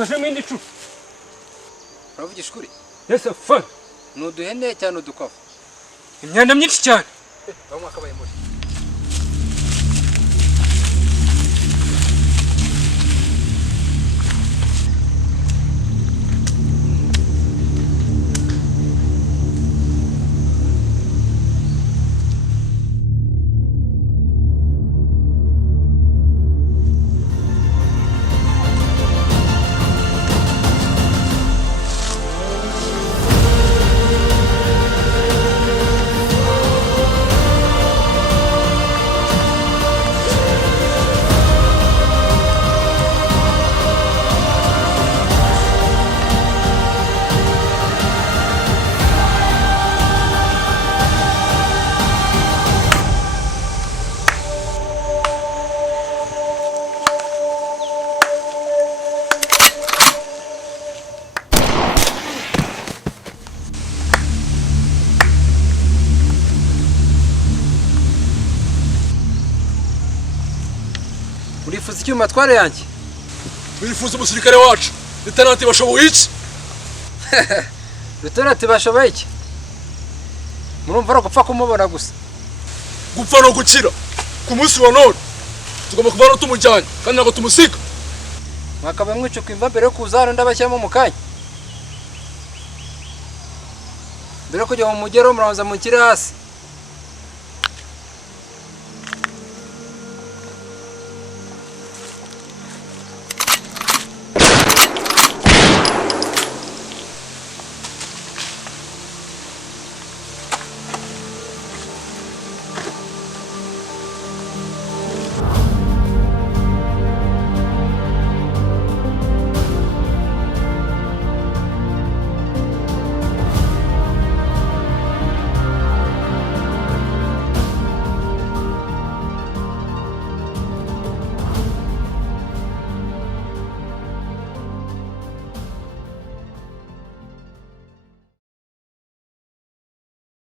fashe mwindi cu uravugisha ukuri yese fa nuduhene cyane udukwavu imyanda myinshi cyane bamwe akabaye muri urifuza icyuma tware yanjye wifuza umusirikare wacu lieutenant bashoboye iki lieutenant bashoboye iki murumva ari gupfa kumubona gusa gupfa no gukira ku munsi wa none tugomba kuvana tumujyanye kandi ntabwo tumusiga mwakaba mwicuka imva mbere yo kuza hano ndabashyiramo mu kanya mbere yo kujya mu mugero murabanza mukire hasi